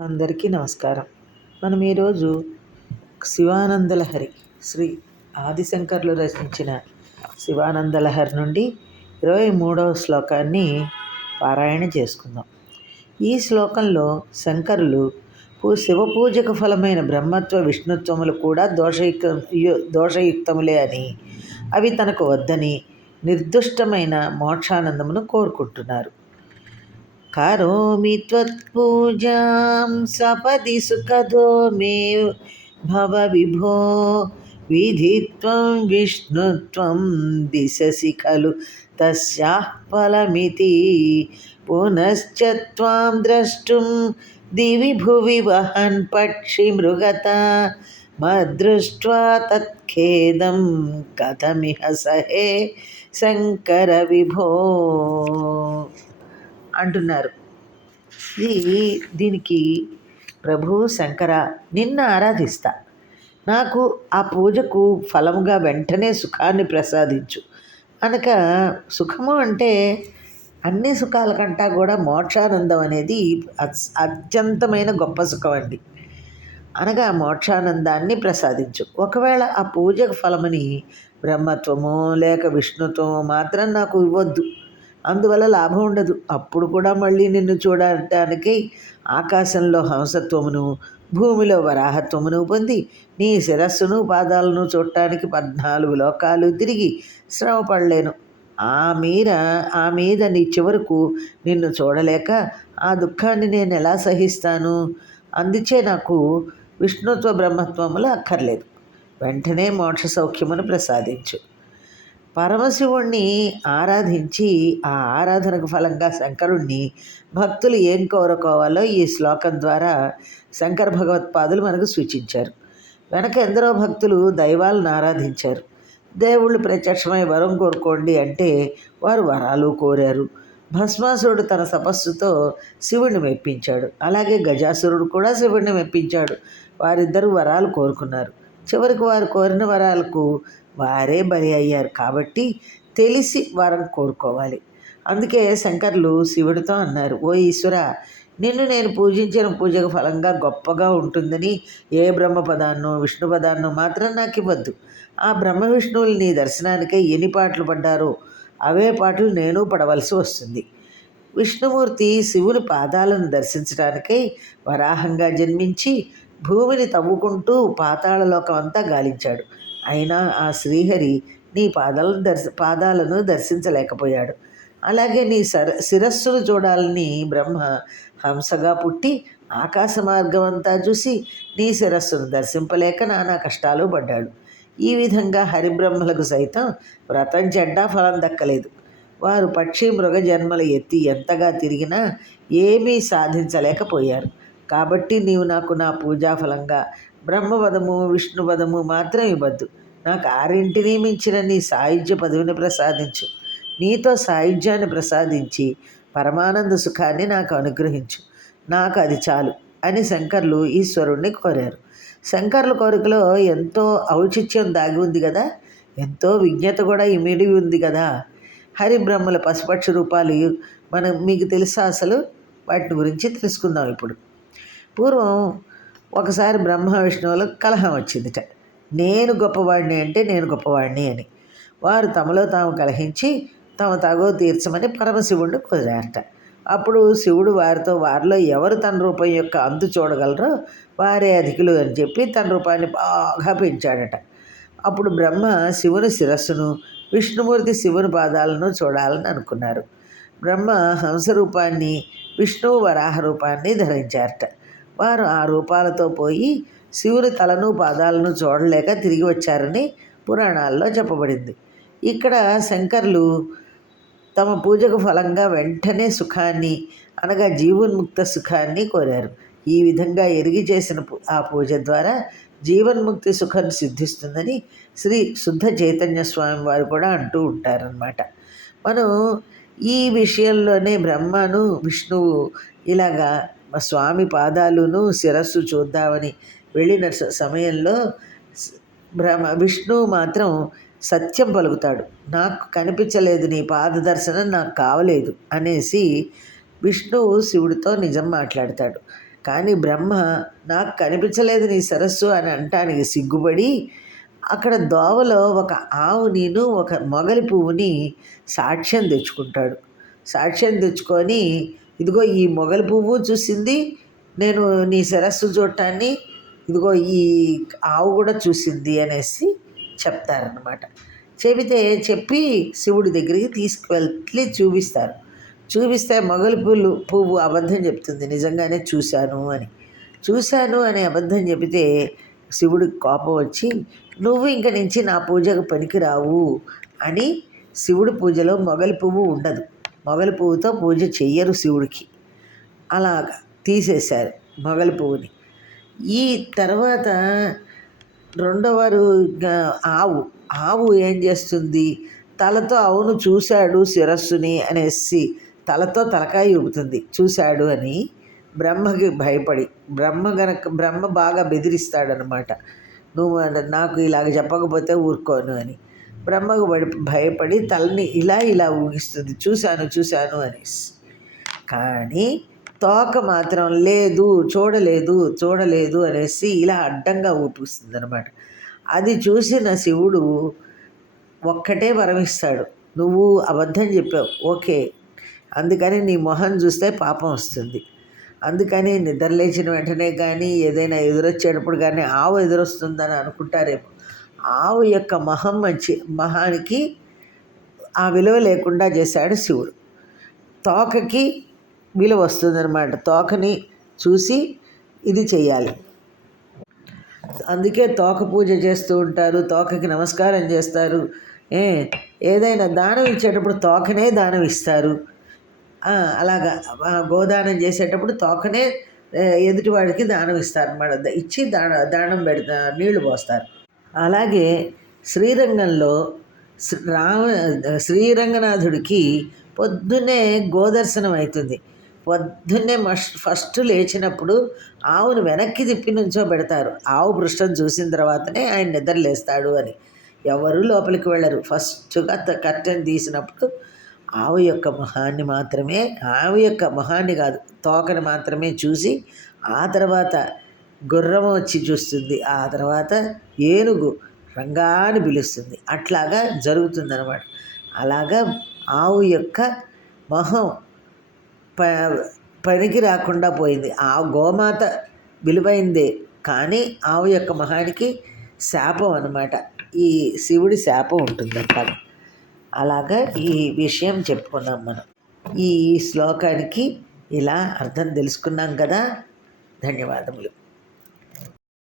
అందరికీ నమస్కారం. మనం ఈరోజు శివానందలహరి శ్రీ ఆదిశంకర్లు రచించిన శివానందలహరి నుండి ఇరవై మూడవ శ్లోకాన్ని పారాయణ చేసుకుందాం. ఈ శ్లోకంలో శంకరులు పూ శివ పూజకు ఫలమైన బ్రహ్మత్వ విష్ణుత్వములు కూడా దోషయుక్త యు- దోషయుక్తములే అని అవి తనకు వద్దని నిర్దుష్టమైన మోక్షానందమును కోరుకుంటున్నారు. కరోమి త్వత్పూజాం సపది సుఖదో మే భవ విభో విధిత్వం విష్ణుత్వం దిశసి ఖలు తస్యాః ఫలమితి. పునశ్చ త్వాం ద్రష్టుం దివి భువి వహన్ పక్షి మృగత మదృష్ట్వా తత్ఖేదం కథమిహ సహే శంకర విభో. అంటున్నారు. ఇది దీనికి ప్రభు శంకర నిన్ను ఆరాధిస్తా. నాకు ఆ పూజకు ఫలముగా వెంటనే సుఖాన్ని ప్రసాదించు. అనక సుఖము అంటే అన్ని సుఖాల కంటా కూడా మోక్షానందం అనేది అత్యంతమైన గొప్ప సుఖం అండి. అనగా మోక్షానందాన్ని ప్రసాదించు. ఒకవేళ ఆ పూజకు ఫలమని బ్రహ్మత్వము లేక విష్ణుత్వము మాత్రం నాకు ఇవ్వద్దు. అందువల్ల లాభం ఉండదు. అప్పుడు కూడా మళ్ళీ నిన్ను చూడటానికి ఆకాశంలో హంసత్వమును భూమిలో వరాహత్వమును పొంది నీ శిరస్సును పాదాలను చూడటానికి పద్నాలుగు లోకాలు తిరిగి శ్రమ పడలేను ఆ మీర ఆ మీద నీ చివరకు నిన్ను చూడలేక ఆ దుఃఖాన్ని నేను ఎలా సహిస్తాను? అందుచే నాకు విష్ణుత్వ బ్రహ్మత్వములు అక్కర్లేదు. వెంటనే మోక్ష సౌఖ్యమును ప్రసాదించు. పరమశివుణ్ణి ఆరాధించి ఆ ఆరాధనకు ఫలంగా శంకరుణ్ణి భక్తులు ఏం కోరుకోవాలో ఈ శ్లోకం ద్వారా శంకర భగవత్పాదులు మనకు సూచించారు. వెనక ఎందరో భక్తులు దైవాలను ఆరాధించారు. దేవుళ్ళు ప్రత్యక్షమై వరం కోరుకోండి అంటే వారు వరాలు కోరారు. భస్మాసురుడు తన తపస్సుతో శివుణ్ణి మెప్పించాడు. అలాగే గజాసురుడు కూడా శివుణ్ణి మెప్పించాడు. వారిద్దరూ వరాలు కోరుకున్నారు. చివరికి వారు కోరిన వరాలకు వారే బలి అయ్యారు కాబట్టి తెలిసి వరం కోరుకోవాలి. అందుకే శంకర్లు శివుడితో అన్నారు ఓ ఈశ్వర నిన్ను నేను పూజించిన పూజకు ఫలంగా గొప్పగా ఉంటుందని ఏ బ్రహ్మ పదాన్నో విష్ణు పదాన్నో మాత్రం నాకు ఇవ్వద్దు ఆ బ్రహ్మ విష్ణువులు నీ దర్శనానికే ఎన్ని పాటలు పడ్డారో అవే పాటలు నేను పడవలసి వస్తుంది. విష్ణుమూర్తి శివుని పాదాలను దర్శించడానికై వరాహంగా జన్మించి భూమిని తవ్వుకుంటూ పాతాళలోకం అంతా గాలించాడు. అయినా ఆ శ్రీహరి నీ పాదాలను దర్శ పాదాలను దర్శించలేకపోయాడు. అలాగే నీ సర శిరస్సును చూడాలని బ్రహ్మ హంసగా పుట్టి ఆకాశ మార్గం అంతా చూసి నీ శిరస్సును దర్శింపలేక నానా కష్టాలు పడ్డాడు. ఈ విధంగా హరిబ్రహ్మలకు సైతం వ్రతం చెడ్డా ఫలం దక్కలేదు. వారు పక్షి మృగ జన్మలు ఎత్తి ఎంతగా తిరిగినా ఏమీ సాధించలేకపోయారు. కాబట్టి నీవు నాకు నా పూజాఫలంగా బ్రహ్మపదము విష్ణువదము మాత్రం ఇవ్వద్దు. నాకు ఆరింటిని మించిన నీ సాయుధ్య పదవిని ప్రసాదించు. నీతో సాయుధ్యాన్ని ప్రసాదించి పరమానంద సుఖాన్ని నాకు అనుగ్రహించు. నాకు అది చాలు అని శంకర్లు ఈశ్వరుణ్ణి కోరారు. శంకర్ల కోరికలో ఎంతో ఔచిత్యం దాగి ఉంది కదా? ఎంతో విజ్ఞత కూడా ఇమిడి ఉంది కదా? హరిబ్రహ్మల పశుపక్ష రూపాలు మనం మీకు తెలుసా అసలు? వాటి గురించి తెలుసుకుందాం ఇప్పుడు. పూర్వం ఒకసారి బ్రహ్మ విష్ణువులకు కలహం వచ్చిందిట. నేను గొప్పవాడిని అంటే నేను గొప్పవాడిని అని. వారు తమలో తాము కలహించి తమ తగో తీర్చమని పరమశివుడిని కుదిరారట అప్పుడు శివుడు వారితో వారిలో ఎవరు తన రూపం యొక్క అంతు చూడగలరో వారే అధికులు అని చెప్పి తన రూపాన్ని బాగా పెంచాడట. అప్పుడు బ్రహ్మ శివుని శిరస్సును విష్ణుమూర్తి శివుని పాదాలను చూడాలని అనుకున్నారు. బ్రహ్మ హంస రూపాన్ని విష్ణువు వరాహ రూపాన్ని ధరించారట. వారు ఆ రూపాలతో పోయి శివుని తలను పాదాలను చూడలేక తిరిగి వచ్చారని పురాణాల్లో చెప్పబడింది. ఇక్కడ శంకర్లు తమ పూజకు ఫలంగా వెంటనే సుఖాన్ని అనగా జీవన్ముక్త సుఖాన్ని కోరారు. ఈ విధంగా ఎరిగి చేసిన ఆ పూజ ద్వారా జీవన్ముక్తి సుఖం సిద్ధిస్తుందని శ్రీ శుద్ధ చైతన్య స్వామి వారు కూడా అంటూ ఉంటారనమాట మనం ఈ విషయంలోనే బ్రహ్మను విష్ణువు ఇలాగా మా స్వామి పాదాలును శిరస్సు చూద్దామని వెళ్ళిన స- సమయంలో బ్రహ్మ విష్ణువు మాత్రం సత్యం పలుకుతాడు. నాకు కనిపించలేదు నీ పాద దర్శనం నాకు కావలేదు అనేసి విష్ణువు శివుడితో నిజం మాట్లాడతాడు. కానీ బ్రహ్మ నాకు కనిపించలేదు నీ సరస్సు అని అంటానికి సిగ్గుపడి అక్కడ దోవలో ఒక ఆవు నేను ఒక మొగలి పువ్వుని సాక్ష్యం తెచ్చుకుంటాడు. సాక్ష్యం తెచ్చుకొని ఇదిగో ఈ మొగలి పువ్వు చూసింది నేను నీ సరస్సు చూడటాన్ని ఇదిగో ఈ ఆవు కూడా చూసింది అనేసి చెప్తారనమాట చెబితే చెప్పి శివుడి దగ్గరికి తీసుకువెళ్ళి చూపిస్తారు. చూపిస్తే మొగలి పువ్వు పువ్వు అబద్ధం చెప్తుంది నిజంగానే చూశాను అని. చూశాను అని అబద్ధం చెబితే శివుడికి కోపం వచ్చి నువ్వు ఇంక నుంచి నా పూజకు పనికిరావు అని శివుడి పూజలో మొగలి పువ్వు ఉండదు. మొగలి పువ్వుతో పూజ చెయ్యరు శివుడికి. అలాగ తీసేశారు మొగలి పువ్వుని ఈ తర్వాత రెండవరు ఆవు ఆవు ఏం చేస్తుంది? తలతో అవును చూశాడు శిరస్సుని అనేసి తలతో తలకాయ ఊపుతుంది. చూశాడు అని బ్రహ్మకి భయపడి బ్రహ్మ గనక బ్రహ్మ బాగా బెదిరిస్తాడనమాట నువ్వు నాకు ఇలాగ చెప్పకపోతే ఊరుకోను అని. బ్రహ్మకు పడి భయపడి తలని ఇలా ఇలా ఊగిస్తుంది. చూశాను చూశాను అనేసి. కానీ తోక మాత్రం లేదు చూడలేదు చూడలేదు అనేసి ఇలా అడ్డంగా ఊపిస్తుంది అనమాట అది చూసిన శివుడు ఒక్కటే వరమిస్తాడు. నువ్వు అబద్ధం చెప్పావు. ఓకే. అందుకని నీ మొహం చూస్తే పాపం వస్తుంది. అందుకని నిద్రలేచిన వెంటనే కానీ ఏదైనా ఎదురొచ్చేటప్పుడు కానీ ఆవు ఎదురొస్తుందని అనుకుంటారేమో. ఆవు యొక్క మహం మంచి మహానికి ఆ విలువ లేకుండా చేశాడు శివుడు. తోకకి విలువ వస్తుందన్నమాట. తోకని చూసి ఇది చేయాలి అందుకే తోక పూజ చేస్తూ ఉంటారు తోకకి నమస్కారం చేస్తారు. ఏ ఏదైనా దానం ఇచ్చేటప్పుడు తోకనే దానం ఇస్తారు. అలాగా గోదానం చేసేటప్పుడు తోకనే ఎదుటివాడికి దానం ఇస్తారు అన్నమాట ఇచ్చి దాన దానం పెడతా నీళ్ళు పోస్తారు. అలాగే శ్రీరంగంలో రామ శ్రీరంగనాథుడికి పొద్దున్నే గోదర్శనం అవుతుంది పొద్దున్నే మస్ట్ ఫస్ట్ లేచినప్పుడు ఆవును వెనక్కి తిప్పి నుంచో పెడతారు ఆవు పృష్ఠం చూసిన తర్వాతనే ఆయన నిద్రలేస్తాడు అని. ఎవరు లోపలికి వెళ్ళరు. ఫస్ట్గా కర్టెన్ తీసినప్పుడు ఆవు యొక్క మొహాన్ని మాత్రమే ఆవు యొక్క మొహాన్ని కాదు తోకని మాత్రమే చూసి ఆ తర్వాత గుర్రం వచ్చి చూస్తుంది. ఆ తర్వాత ఏనుగు రంగాని పిలుస్తుంది. అట్లాగా జరుగుతుందన్నమాట. అలాగా ఆవు యొక్క మొహం ప పనికి రాకుండా పోయింది. ఆ గోమాత విలువైందే కానీ ఆవు యొక్క మొహానికి శాపం అనమాట ఈ శివుడి శాపం ఉంటుంది అక్కడ. అలాగా ఈ విషయం చెప్పుకున్నాం మనం. ఈ శ్లోకానికి ఇలా అర్థం తెలుసుకున్నాం కదా. ధన్యవాదములు.